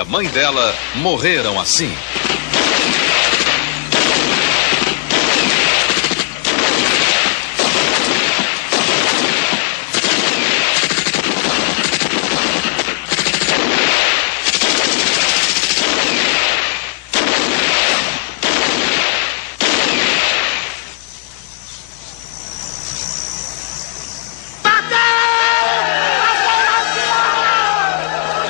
a mãe dela morreram assim.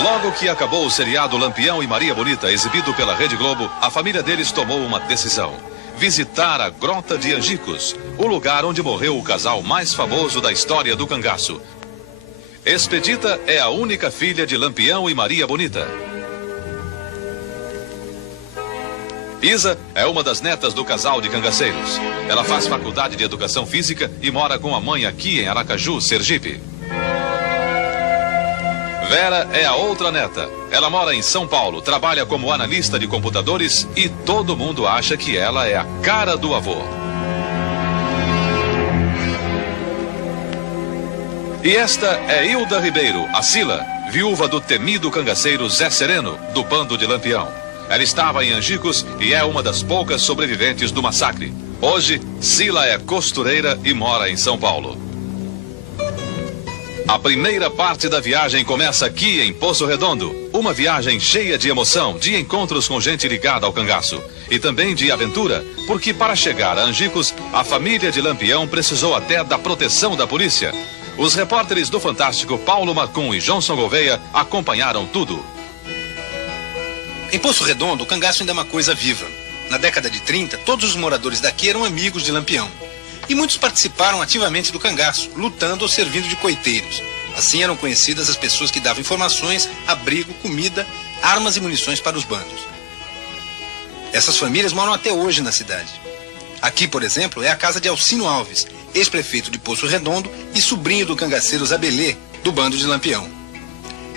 Logo que acabou o seriado Lampião e Maria Bonita, exibido pela Rede Globo, a família deles tomou uma decisão: visitar a Grota de Angicos, o lugar onde morreu o casal mais famoso da história do cangaço. Expedita é a única filha de Lampião e Maria Bonita. Isa é uma das netas do casal de cangaceiros. Ela faz faculdade de educação física e mora com a mãe aqui em Aracaju, Sergipe. Vera é a outra neta. Ela mora em São Paulo, trabalha como analista de computadores e todo mundo acha que ela é a cara do avô. E esta é Hilda Ribeiro, a Sila, viúva do temido cangaceiro Zé Sereno, do bando de Lampião. Ela estava em Angicos e é uma das poucas sobreviventes do massacre. Hoje, Sila é costureira e mora em São Paulo. A primeira parte da viagem começa aqui em Poço Redondo. Uma viagem cheia de emoção, de encontros com gente ligada ao cangaço. E também de aventura, porque para chegar a Angicos, a família de Lampião precisou até da proteção da polícia. Os repórteres do Fantástico Paulo Marcum e Johnson Gouveia acompanharam tudo. Em Poço Redondo, o cangaço ainda é uma coisa viva. Na década de 30, todos os moradores daqui eram amigos de Lampião. E muitos participaram ativamente do cangaço, lutando ou servindo de coiteiros. Assim eram conhecidas as pessoas que davam informações, abrigo, comida, armas e munições para os bandos. Essas famílias moram até hoje na cidade. Aqui, por exemplo, é a casa de Alcino Alves, ex-prefeito de Poço Redondo e sobrinho do cangaceiro Zabelê, do bando de Lampião.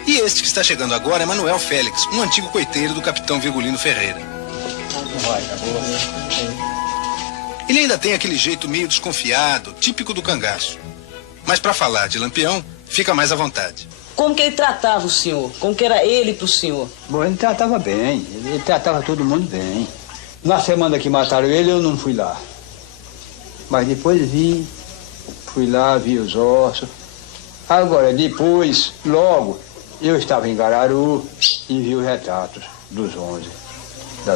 E este que está chegando agora é Manuel Félix, um antigo coiteiro do capitão Virgulino Ferreira. Ele ainda tem aquele jeito meio desconfiado, típico do cangaço. Mas para falar de Lampião, fica mais à vontade. Como que ele tratava o senhor? Como que era ele pro senhor? Bom, ele tratava bem, ele tratava todo mundo bem. Na semana que mataram ele, eu não fui lá. Mas depois fui lá, vi os ossos. Agora, depois, logo, eu estava em Gararu e vi os retratos das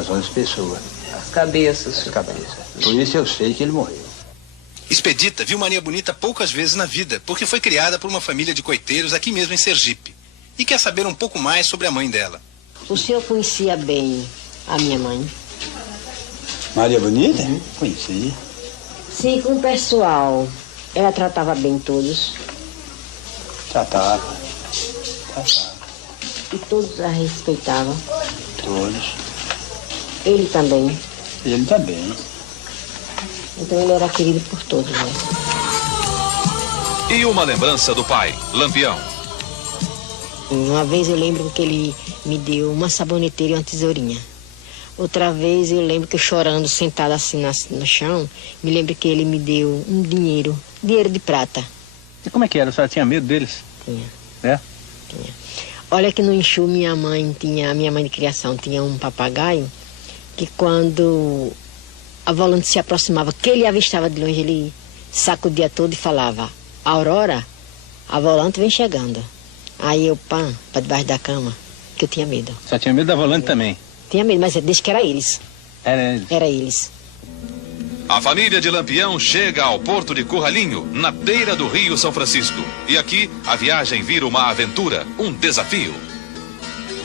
11 pessoas. As cabeças. As cabeças. Por isso eu sei que ele morreu. Expedita viu Maria Bonita poucas vezes na vida, porque foi criada por uma família de coiteiros aqui mesmo em Sergipe. E quer saber um pouco mais sobre a mãe dela. O senhor conhecia bem a minha mãe? Maria Bonita? Conheci. Sim, com o pessoal. Ela tratava bem todos. Tratava. E todos a respeitavam. Todos. Ele também. Ele também. Então ele era querido por todos, né? E uma lembrança do pai, Lampião. Uma vez eu lembro que ele me deu uma saboneteira e uma tesourinha. Outra vez eu lembro que eu chorando, sentada assim no chão, me lembro que ele me deu um dinheiro de prata. E como é que era? A senhora tinha medo deles? Tinha. É? Tinha. Olha que no Enxu a minha mãe de criação tinha um papagaio que quando a volante se aproximava, que ele avistava de longe, ele sacudia todo e falava: Aurora, a volante vem chegando. Aí eu, para debaixo da cama, que eu tinha medo. Só tinha medo da volante também? Tinha medo, mas desde que era eles. Era eles? Era eles. A família de Lampião chega ao porto de Curralinho, na beira do Rio São Francisco. E aqui, a viagem vira uma aventura, um desafio.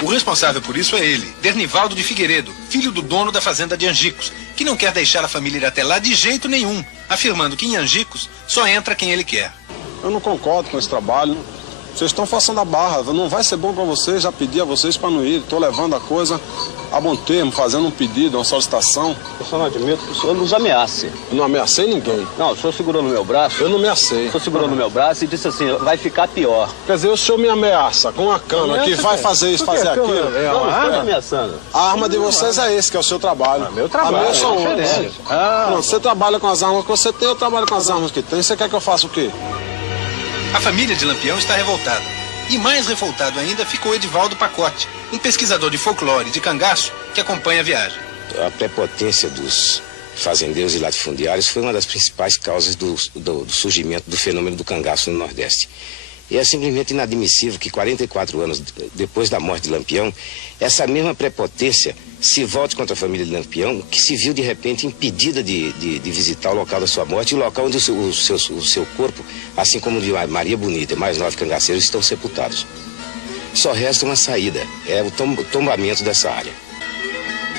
O responsável por isso é ele, Dernivaldo de Figueiredo, filho do dono da fazenda de Angicos, que não quer deixar a família ir até lá de jeito nenhum, afirmando que em Angicos só entra quem ele quer. Eu não concordo com esse trabalho. Vocês estão forçando a barra, não vai ser bom para vocês, já pedi a vocês para não ir. Estou levando a coisa a bom termo, fazendo um pedido, uma solicitação. Eu só não admito que o senhor nos ameace. Eu não ameacei ninguém. Não, o senhor segurou no meu braço. Eu não ameacei. O senhor segurou no meu braço e disse assim, vai ficar pior. Quer dizer, o senhor me ameaça com a cana que vai fazer isso, fazer aquilo. Não, não estou ameaçando. A arma de vocês é esse, que é o seu trabalho. Meu trabalho. A minha são outros. Não, você trabalha com as armas que você tem, eu trabalho com as armas que tem. Você quer que eu faça o quê? A família de Lampião está revoltada. E mais revoltado ainda ficou Edivaldo Pacote, um pesquisador de folclore de cangaço que acompanha a viagem. A prepotência dos fazendeiros e latifundiários foi uma das principais causas do surgimento do fenômeno do cangaço no Nordeste. E é simplesmente inadmissível que 44 anos depois da morte de Lampião, essa mesma prepotência se volte contra a família de Lampião, que se viu de repente impedida de visitar o local da sua morte, e o local onde o seu corpo, assim como o de Maria Bonita e mais 9 cangaceiros, estão sepultados. Só resta uma saída, é o tombamento dessa área.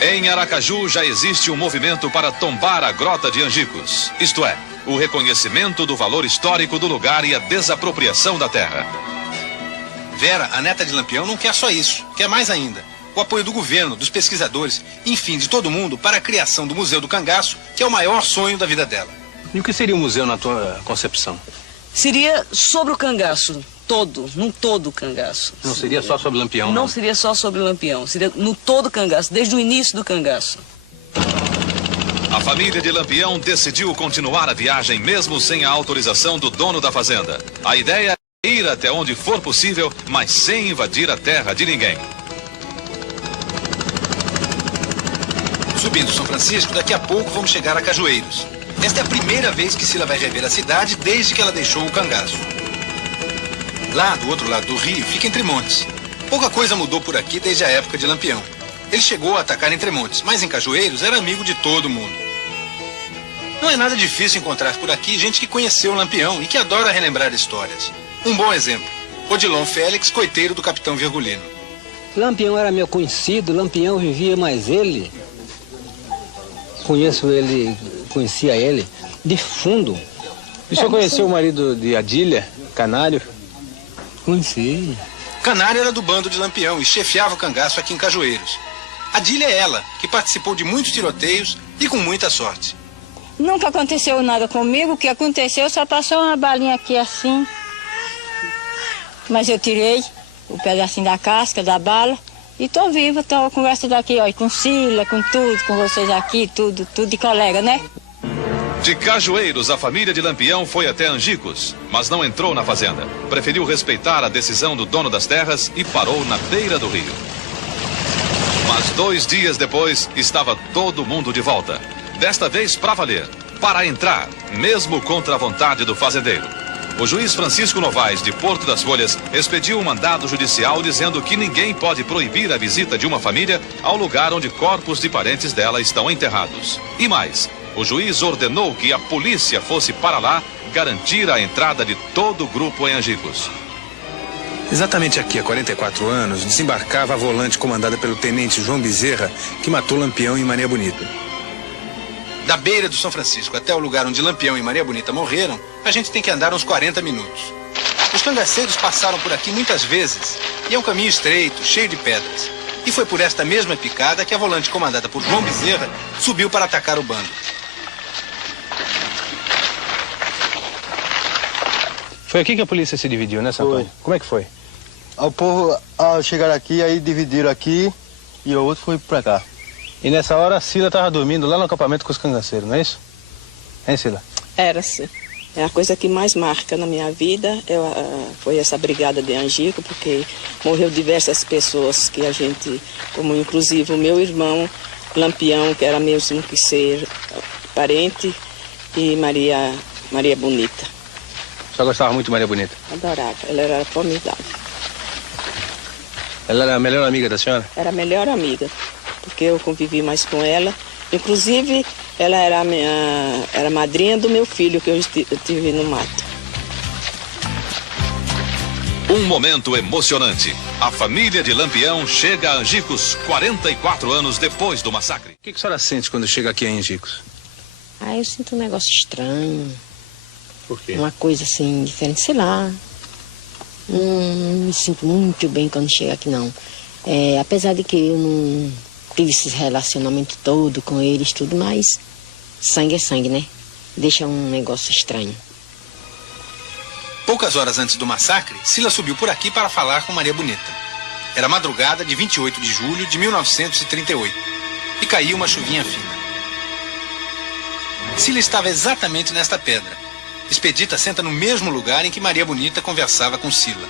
Em Aracaju já existe um movimento para tombar a Grota de Angicos, isto é, o reconhecimento do valor histórico do lugar e a desapropriação da terra. Vera, a neta de Lampião, não quer só isso, quer mais ainda. O apoio do governo, dos pesquisadores, enfim, de todo mundo para a criação do Museu do Cangaço, que é o maior sonho da vida dela. E o que seria um museu na tua concepção? Seria sobre o cangaço, num todo o cangaço. Não seria só sobre Lampião, Não seria só sobre Lampião, seria no todo o cangaço, desde o início do cangaço. A família de Lampião decidiu continuar a viagem mesmo sem a autorização do dono da fazenda. A ideia é ir até onde for possível, mas sem invadir a terra de ninguém. Subindo São Francisco, daqui a pouco vamos chegar a Cajueiros. Esta é a primeira vez que Sila vai rever a cidade desde que ela deixou o cangaço. Lá, do outro lado do rio, fica Entremontes. Pouca coisa mudou por aqui desde a época de Lampião. Ele chegou a atacar Entremontes, mas em Cajueiros era amigo de todo mundo. Não é nada difícil encontrar por aqui gente que conheceu o Lampião e que adora relembrar histórias. Um bom exemplo, Odilon Félix, coiteiro do capitão Virgulino. Lampião era meu conhecido, Lampião vivia mais ele. Conhecia ele de fundo. E o senhor conheceu o marido de Adília, Canário? Conheci. Canário era do bando de Lampião e chefiava o cangaço aqui em Cajueiros. Adília é ela, que participou de muitos tiroteios e com muita sorte. Nunca aconteceu nada comigo, o que aconteceu só passou uma balinha aqui assim. Mas eu tirei o pedacinho da casca, da bala, e tô viva, tô conversando aqui, ó, com Sila, com tudo, com vocês aqui, tudo de colega, né? De Cajueiros, a família de Lampião foi até Angicos, mas não entrou na fazenda. Preferiu respeitar a decisão do dono das terras e parou na beira do rio. Mas 2 dias depois, estava todo mundo de volta. Desta vez para valer, para entrar, mesmo contra a vontade do fazendeiro. O juiz Francisco Novaes, de Porto das Folhas, expediu um mandado judicial dizendo que ninguém pode proibir a visita de uma família ao lugar onde corpos de parentes dela estão enterrados. E mais, o juiz ordenou que a polícia fosse para lá garantir a entrada de todo o grupo em Angicos. Exatamente aqui, há 44 anos, desembarcava a volante comandada pelo tenente João Bezerra, que matou Lampião e Maria Bonita. Da beira do São Francisco até o lugar onde Lampião e Maria Bonita morreram, a gente tem que andar uns 40 minutos. Os cangaceiros passaram por aqui muitas vezes, e é um caminho estreito, cheio de pedras. E foi por esta mesma picada que a volante comandada por João Bezerra subiu para atacar o bando. Foi aqui que a polícia se dividiu, né, Santônio? Como é que foi? O povo, ao chegar aqui, aí dividiram aqui e o outro foi pra cá. E nessa hora a Sila estava dormindo lá no acampamento com os cangaceiros, não é isso? Hein, Sila? Era, sim. É a coisa que mais marca na minha vida, foi essa brigada de Angico, porque morreu diversas pessoas que a gente, como inclusive o meu irmão Lampião, que era mesmo que ser parente, e Maria Bonita. A senhora gostava muito de Maria Bonita? Adorava, ela era formidável. Ela era a melhor amiga da senhora? Era a melhor amiga, porque eu convivi mais com ela. Inclusive, ela era a madrinha do meu filho, que eu tive no mato. Um momento emocionante. A família de Lampião chega a Angicos 44 anos depois do massacre. O que a senhora sente quando chega aqui em Angicos? Eu sinto um negócio estranho. Por quê? Uma coisa assim, diferente, sei lá. Não me sinto muito bem quando chego aqui, não. Apesar de que eu não tive esse relacionamento todo com eles, tudo, mas sangue é sangue, né? Deixa um negócio estranho. Poucas horas antes do massacre, Sila subiu por aqui para falar com Maria Bonita. Era madrugada de 28 de julho de 1938 e caía uma chuvinha fina. Sila estava exatamente nesta pedra. Expedita senta no mesmo lugar em que Maria Bonita conversava com Sila.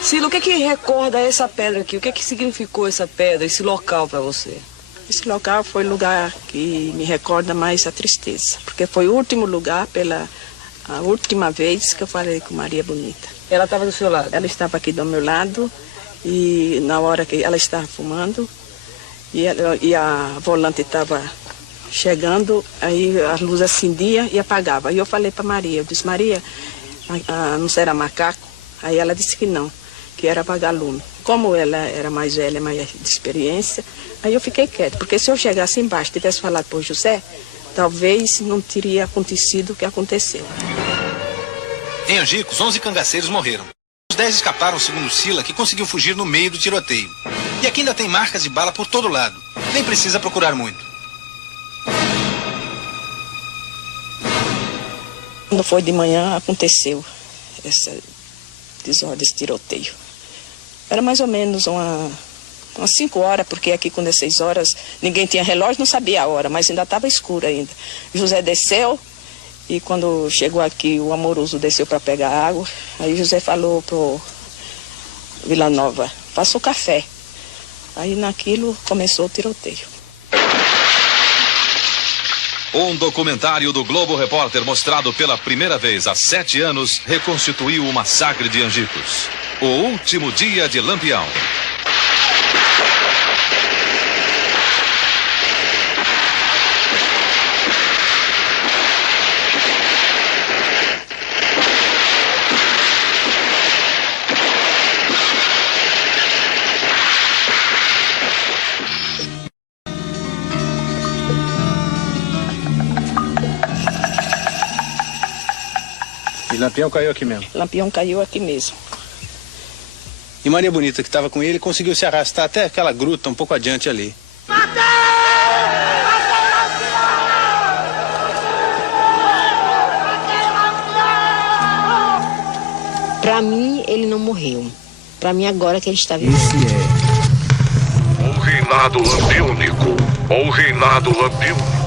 Cila, o que recorda essa pedra aqui? O que significou essa pedra, esse local para você? Esse local foi o lugar que me recorda mais a tristeza, porque foi o último lugar, a última vez que eu falei com Maria Bonita. Ela estava do seu lado? Ela estava aqui do meu lado e na hora que ela estava fumando e a volante estava chegando, aí a luz acendia e apagava. Aí eu falei para Maria, eu disse, Maria, não será macaco? Aí ela disse que não, que era vagalume. Como ela era mais velha, mais de experiência, aí eu fiquei quieta, porque se eu chegasse embaixo e tivesse falado por José, talvez não teria acontecido o que aconteceu. Em Angicos, 11 cangaceiros morreram. Os 10 escaparam, segundo Cila, que conseguiu fugir no meio do tiroteio. E aqui ainda tem marcas de bala por todo lado. Nem precisa procurar muito. Quando foi de manhã, aconteceu essa desordem, esse tiroteio. Era mais ou menos umas 5 horas, porque aqui quando é 6 horas, ninguém tinha relógio, não sabia a hora, mas ainda estava escuro ainda. José desceu e quando chegou aqui, o Amoroso desceu para pegar água. Aí José falou pro Vila Nova, faça o café. Aí naquilo começou o tiroteio. Um documentário do Globo Repórter mostrado pela primeira vez há 7 anos reconstituiu o massacre de Angicos. O último dia de Lampião. E Lampião caiu aqui mesmo? Lampião caiu aqui mesmo. E Maria Bonita, que estava com ele, conseguiu se arrastar até aquela gruta um pouco adiante ali. Para mim, ele não morreu. Para mim, agora que ele está vivo. Esse é o reinado lampiônico, ou reinado lampião.